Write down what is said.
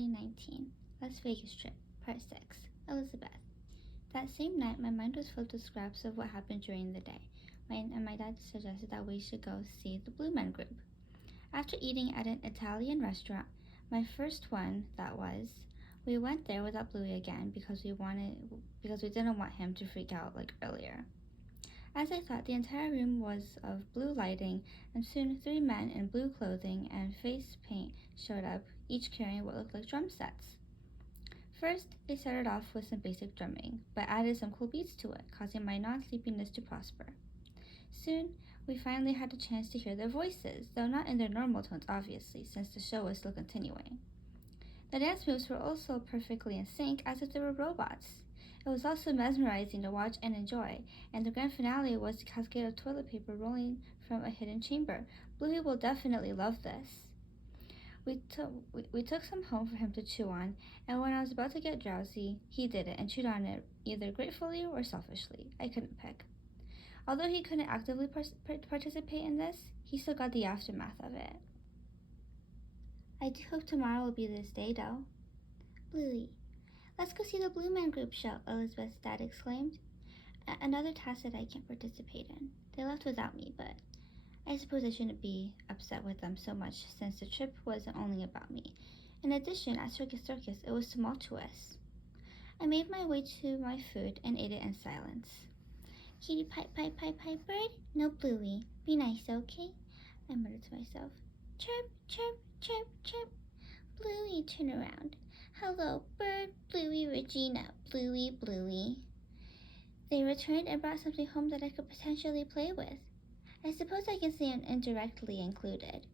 2019, Las Vegas trip, part 6, Elizabeth. That same night, my mind was filled with scraps of what happened during the day, and my dad suggested that we should go see the Blue Man Group. After eating at an Italian restaurant, my first one that was, we went there without Bluey again because we didn't want him to freak out like earlier. As I thought, the entire room was of blue lighting, and soon 3 men in blue clothing and face paint showed up, each carrying what looked like drum sets. First, they started off with some basic drumming, but added some cool beats to it, causing my non-sleepiness to prosper. Soon, we finally had a chance to hear their voices, though not in their normal tones, obviously, since the show was still continuing. The dance moves were also perfectly in sync, as if they were robots. It was also mesmerizing to watch and enjoy, and the grand finale was the cascade of toilet paper rolling from a hidden chamber. Bluey will definitely love this. We took some home for him to chew on, and when I was about to get drowsy, he did it and chewed on it, either gratefully or selfishly. I couldn't pick. Although he couldn't actively participate in this, he still got the aftermath of it. I do hope tomorrow will be this day, though. Bluey. Let's go see the Blue Man Group show, Elizabeth's dad exclaimed. Another task that I can't participate in. They left without me, but I suppose I shouldn't be upset with them so much since the trip wasn't only about me. In addition, at Circus, it was tumultuous. I made my way to my food and ate it in silence. Kitty pipe, bird? No, Bluey. Be nice, okay? I muttered to myself. Chirp, chirp, chirp, chirp. Bluey, turn around. Hello, bird, Bluey, Regina, Bluey, Bluey. They returned and brought something home that I could potentially play with. I suppose I can say I'm indirectly included.